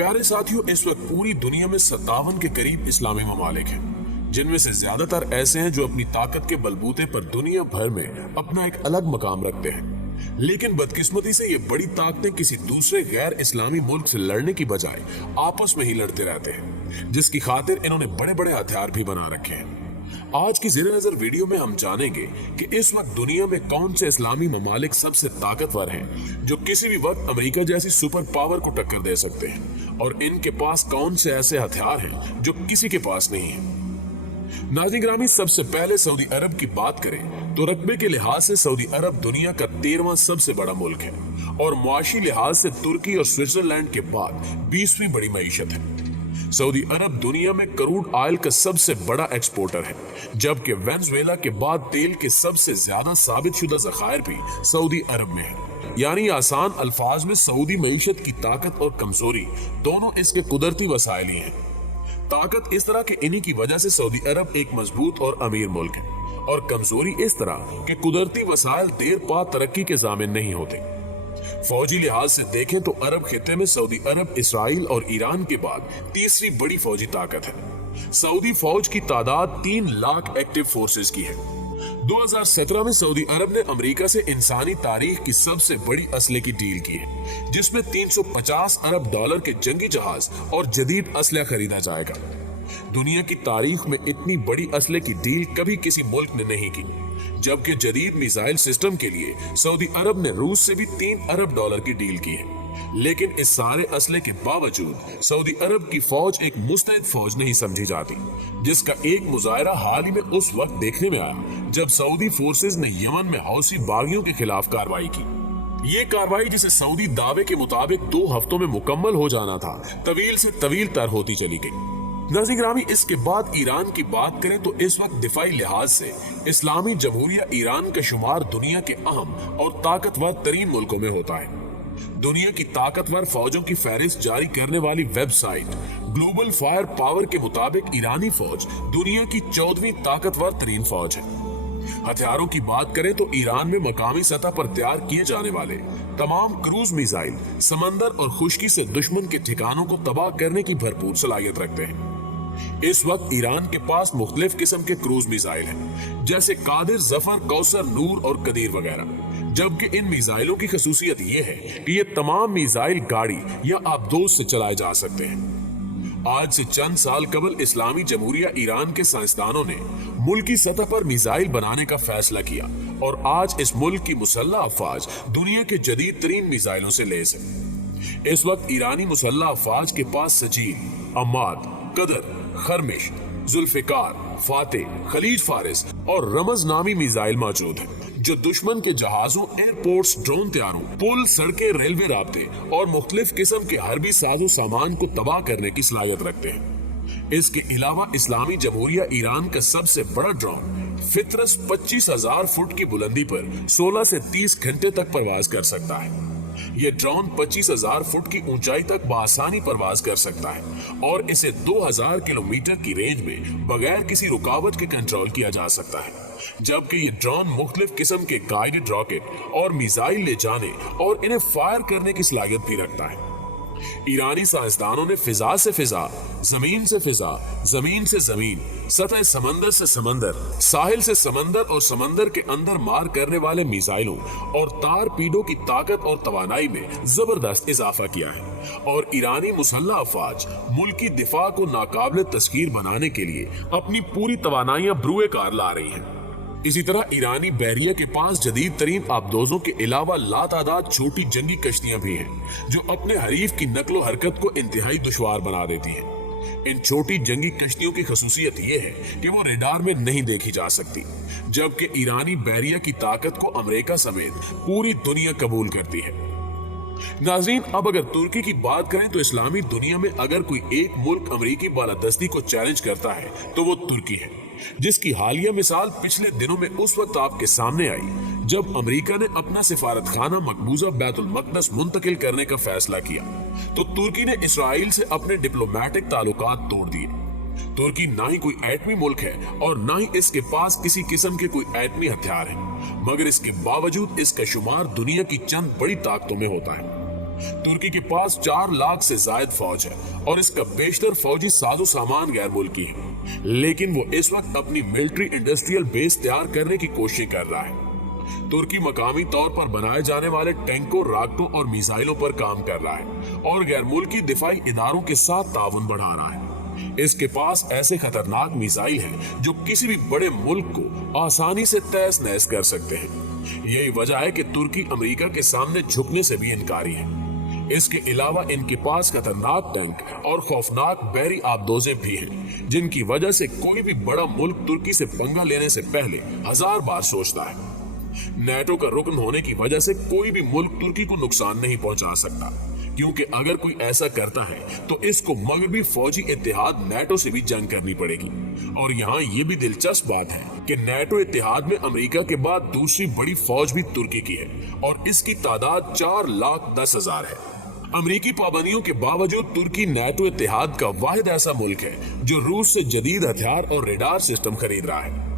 प्यारे साथियों, इस वक्त पूरी दुनिया में 57 के करीब इस्लामी ममालिक हैं, जिनमें से ज्यादातर ऐसे हैं जो अपनी ताकत के बलबूते पर दुनिया भर में अपना एक अलग मकाम रखते हैं। लेकिन बदकिस्मती से ये बड़ी ताकतें किसी दूसरे गैर इस्लामी मुल्क से लड़ने की बजाय आपस में ही लड़ते रहते हैं, जिसकी खातिर इन्होंने बड़े बड़े हथियार भी बना रखे हैं। आज की ज़ेरे नज़र वीडियो में हम जानेंगे कि इस वक्त दुनिया में कौन से इस्लामी ममालिक सबसे ताकतवर हैं, जो किसी भी वक्त अमेरिका जैसी सुपर पावर को टक्कर दे सकते हैं, और इनके पास कौन से ऐसे हथियार हैं जो किसी के पास नहीं है। नाज़रीन ग्रामी, सबसे पहले सऊदी अरब की बात करें तो रकबे के लिहाज से सऊदी अरब दुनिया का 13वां सबसे बड़ा मुल्क है और मुआशी लिहाज से तुर्की और स्विट्जरलैंड के बाद 20वीं बड़ी मईशत है। सऊदी अरब दुनिया में क्रूड ऑयल का सबसे बड़ा एक्सपोर्टर है, जबकि वेनेजुएला के बाद तेल के सबसे ज्यादा साबित शुदा ज़खायर भी सऊदी अरब में है। यानी आसान अल्फाज में सऊदी मईशत की ताकत और कमजोरी दोनों इसके कुदरती वसाइल ही हैं। ताकत इस तरह के इन्हीं की वजह से सऊदी अरब एक मजबूत और अमीर मुल्क है, और कमजोरी इस तरह के कुदरती वसाइल देर पा तरक्की के जामिन नहीं होते। फौजी लिहाज से देखें तो अरब खिते में सऊदी अरब, इसराइल और ईरान के बाद तीसरी बड़ी फौजी ताकत है। सऊदी फौज की तादाद 3 लाख एक्टिव फोर्सेस की है। 2017 में सऊदी अरब ने अमेरिका से इंसानी तारीख की सबसे बड़ी असले की डील की है, जिसमें 350 अरब डॉलर के जंगी जहाज और जदीद असला खरीदा जाएगा। दुनिया की तारीख में इतनी बड़ी असले की डील कभी किसी मुल्क ने नहीं की, जबकि जदीद मिसाइल सिस्टम के लिए सऊदी अरब ने रूस से भी 3 अरब डॉलर की डील की है। लेकिन इस सारे असले के बावजूद सऊदी अरब की फौज एक मुस्तैद फौज नहीं समझी जाती, जिसका एक मुजाहरा हाल ही में उस वक्त देखने में आया जब सऊदी फोर्सेज ने यमन में हौसी बागियों के खिलाफ कार्रवाई की। ये कार्रवाई, जिसे सऊदी दावे के मुताबिक 2 हफ्तों में मुकम्मल हो जाना था, तवील से तवील तर होती चली गई। नाज़रीन ग्रामी, इसके बाद ईरान की बात करें तो इस वक्त दिफाई लिहाज से इस्लामी जमहूरिया ईरान का शुमार दुनिया के अहम और ताकतवर तरीन मुल्कों में होता है। दुनिया की ताकतवर फौजों की फहरिस्त जारी करने वाली वेबसाइट ग्लोबल फायर पावर के मुताबिक ईरानी फौज दुनिया की 14वीं ताकतवर तरीन फौज है। हथियारों की बात करें तो ईरान में मकामी सतह पर तैयार किए जाने वाले तमाम क्रूज मिसाइल समंदर और खुश्की से दुश्मन के ठिकानों को तबाह करने की भरपूर सलाहियत रखते हैं। इस वक्त ईरान के पास मुख्तलिफ किस्म के क्रूज मिसाइल हैं, जैसे कादिर, जफर, कौसर, नूर और कदीर वगैरह। जबकि इन मिसाइलों की खसूसियत ये है कि ये तमाम मिसाइल गाड़ी या आबदोज से चलाए जा सकते हैं। आज से चंद साल कबल इस्लामी जमहूरिया ईरान के साइंसदानों ने मुल्की सतह पर मिसाइल बनाने का फैसला किया, और आज इस मुल्क की मुसल्लह अफवाज दुनिया के जदीद तरीन मिसाइलों से लैस है। इस वक्त ईरानी मुसल्लह अफवाज के पास सजील, अम्माद, कदर, खरमिश, जुल्फिकार, फातेह, खलीज फारिस और रमज नामी मिसाइल मौजूद हैं, जो दुश्मन के जहाजों, एयरपोर्ट्स, ड्रोन तैयारों, पुल, सड़कें, रेलवे राब्ते और मुख्तलिफ किस्म के हरबी साजो सामान को तबाह करने की सलाहियत रखते हैं। इसके अलावा इस्लामी जमहूरिया ईरान का सबसे बड़ा ड्रोन फितरस 25,000 फुट की बुलंदी पर 16 से 30 घंटे तक परवाज कर सकता है। ये ड्रोन 25,000 फुट की ऊंचाई तक बआसानी परवाज कर सकता है, और इसे 2000 किलोमीटर की रेंज में बगैर किसी रुकावट के कंट्रोल किया जा सकता है। जबकि ये ड्रोन मुख्तलिफ किस्म के गाइडेड रॉकेट और मिसाइल ले जाने और इन्हें फायर करने की सलाहियत भी रखता है। ईरानी साइंसदानों ने फिजा से फिजा, जमीन से फिजा, जमीन से जमीन, सतह समंदर से समंदर, साहिल से समंदर और समंदर के अंदर मार करने वाले मिसाइलों और तारपीडों की ताकत और तवानाई में जबरदस्त इजाफा किया है, और ईरानी मुसल्लह अफवाज मुल्की दिफा को नाकाबिल तस्खीर बनाने के लिए अपनी पूरी तवानाइयां ब्रुए कार ला रही हैं। इसी तरह ईरानी बहरिया के पास जदीद तरीन आबदोजों के अलावा लातादाद छोटी जंगी कश्तियां भी हैं, जो अपने हरीफ की नकलो हरकत को इंतहाई दुश्वार बना देती हैं। इन छोटी जंगी कश्तियों की खसूसियत ये है कि वो रेडार में नहीं देखी जा सकती, जबकि ईरानी बहरिया की ताकत को अमेरिका समेत पूरी दुनिया कबूल करती है। नाज़रीन, अब अगर तुर्की की बात करें तो इस्लामी दुनिया में अगर कोई एक मुल्क अमेरिकी बालादस्ती को चैलेंज करता है तो वो तुर्की है, जिसकी हालिया मिसाल पिछले दिनों में उस वक्त आपके सामने आई जब अमेरिका ने अपना सिफारत खाना मकबूजा बैतुल मक़दस मुंतकिल करने का फैसला किया, तो तुर्की ने इसराइल से अपने डिप्लोमेटिक ताल्लुकात तोड़ दिए। तुर्की ना ही कोई एटमी मुल्क है और ना ही इसके पास किसी किस्म के कोई एटमी हथियार है, मगर इसके बावजूद इसका शुमार दुनिया की चंद बड़ी ताकतों में होता है। तुर्की के पास 4 लाख से ज्यादा फौज है और इसका बेशतर फौजी साजो सामान गैर मुल्की है, लेकिन वो इस वक्त अपनी मिलिट्री इंडस्ट्रियल बेस तैयार करने की कोशिश कर रहा है। तुर्की मकामी तौर पर बनाए जाने वाले टैंकों, रॉकेटों और मिसाइलों पर काम कर रहा है और गैर मुल्की दिफाई इदारों के साथ ताउन बढ़ा रहा है। इसके पास ऐसे खतरनाक मिसाइल हैं जो किसी भी बड़े मुल्क को आसानी से तहस नहस कर सकते हैं। यही वजह है कि तुर्की अमेरिका के सामने झुकने से भी इनकारी है। इसके अलावा इनके पास खतरनाक टैंक और खौफनाक बहरी आबदोजें भी हैं, जिनकी वजह से कोई भी बड़ा मुल्क तुर्की से पंगा लेने से पहले 1000 बार सोचता है। नेटो का रुकन होने की वजह से कोई भी मुल्क तुर्की को नुकसान नहीं पहुंचा सकता, क्योंकि अगर कोई ऐसा करता है तो इसको मगरबी फौजी इत्तेहाद नेटो से भी जंग करनी पड़ेगी। और यहाँ ये भी दिलचस्प बात है कि नेटो इत्तेहाद में अमेरिका के बाद दूसरी बड़ी फौज भी तुर्की की है और इसकी तादाद 4,10,000 है। अमेरिकी पाबंदियों के बावजूद तुर्की नेटो इत्तेहाद का वाहिद ऐसा मुल्क है जो रूस से जदीद हथियार और रेडार सिस्टम खरीद रहा है।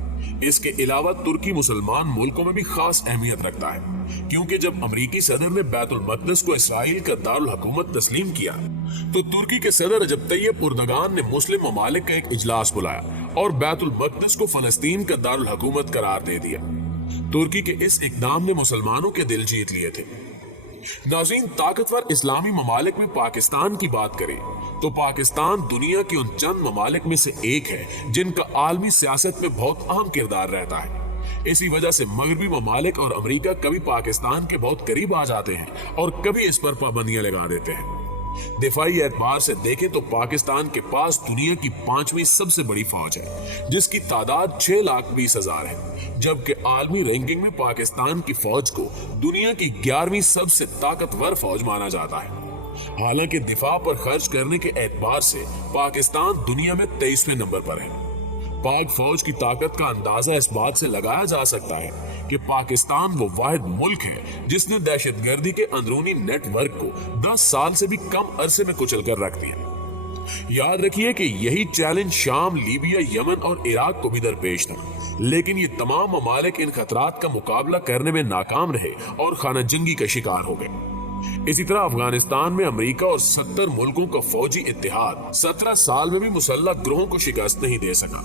इसके अलावा तुर्की मुसलमान मुल्कों में भी खास अहमियत रखता है, क्योंकि जब अमेरिकी सदर ने बैतुल मक़दस को इसराइल का दारुल हुकूमत तस्लीम किया तो तुर्की के सदर रजब तैयब उर्दगान ने मुस्लिम ममालिक का एक इजलास बुलाया और बैतुल मक़दस को फलस्तीन का दारुल हुकूमत करार दे दिया। तुर्की के इस इक़दाम ने मुसलमानों के दिल जीत लिए थे। नाज़रीन, ताकतवर इस्लामी ममालिक में पाकिस्तान की बात करें तो पाकिस्तान दुनिया के उन चंद ममालिक में से एक है जिनका आलमी सियासत में बहुत अहम किरदार रहता है। इसी वजह से मगरबी ममालिक और अमेरिका कभी पाकिस्तान के बहुत करीब आ जाते हैं और कभी इस पर पाबंदियां लगा देते हैं। दिफाई एतबार से देखें तो पाकिस्तान के पास दुनिया की 5वीं सबसे बड़ी फौज है, जिसकी तादाद 6,20,000 है, जबकि आलमी रैंकिंग में पाकिस्तान की फौज को दुनिया की 11वीं सबसे ताकतवर फौज माना जाता है। हालांकि दिफा पर खर्च करने के एतबार से पाकिस्तान दुनिया में 23वें नंबर पर है। पाक फौज की ताकत का अंदाजा इस बात से लगाया जा सकता है कि पाकिस्तान वो वाहिद मुल्क है जिसने दहशतगर्दी के अंदरूनी नेटवर्क को 10 साल से भी कम अरसे में कुचल कर रख दिया। याद रखिए कि यही चैलेंज शाम, लीबिया, यमन और इराक को भी दरपेश था, लेकिन ये तमाम ममालिक इन खतरात का मुकाबला करने में नाकाम रहे और खाना जंगी का शिकार हो गए। इसी तरह अफगानिस्तान में अमेरिका और 70 मुल्कों का फौजी इत्तेहाद 17 साल में भी मुसल्लह ग्रोहों को शिकस्त नहीं दे सका।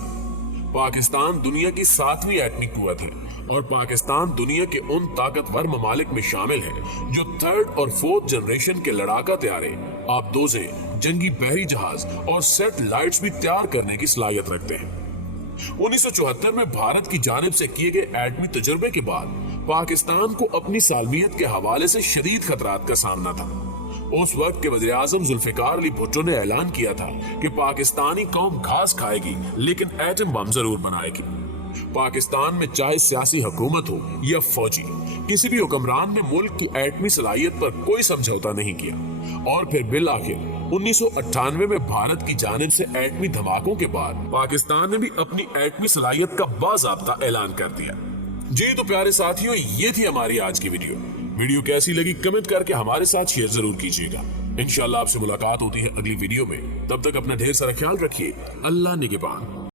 पाकिस्तान दुनिया की 7वीं एटमी कुव्वत है और पाकिस्तान दुनिया के उन ताकतवर ममालिक में शामिल है जो 3rd और 4th जनरेशन के लड़ाका तैयारे, आबदोजे, जंगी बहरी जहाज और सैटेलाइट्स भी तैयार करने की सलाहियत रखते हैं। 1974 में भारत की जानिब से किए गए एटमी तजुर्बे के बाद पाकिस्तान को अपनी सालमियत के हवाले से शदीद खतरात का सामना था। उस वक्त के वज़ीर आज़म जुल्फ़िकार अली भुट्टो ने ऐलान किया था कि पाकिस्तानी कौम घास खाएगी लेकिन एटम बम जरूर बनाएगी। पाकिस्तान में चाहे सियासी हुकूमत हो या फौजी, किसी भी हुक्मरान ने मुल्क की एटमी सलाहियत पर कोई समझौता नहीं किया और फिर बिल आखिर 1998 में भारत की जानिब से एटमी धमाकों के बाद पाकिस्तान ने भी अपनी एटमी सलाहियत का बाज़ाब्ता ऐलान कर दिया। जी तो प्यारे साथियों, ये थी हमारी आज की वीडियो कैसी लगी कमेंट करके हमारे साथ शेयर जरूर कीजिएगा। इंशाल्लाह आपसे मुलाकात होती है अगली वीडियो में। तब तक अपना ढेर सारा ख्याल रखिए। अल्लाह निगहबान।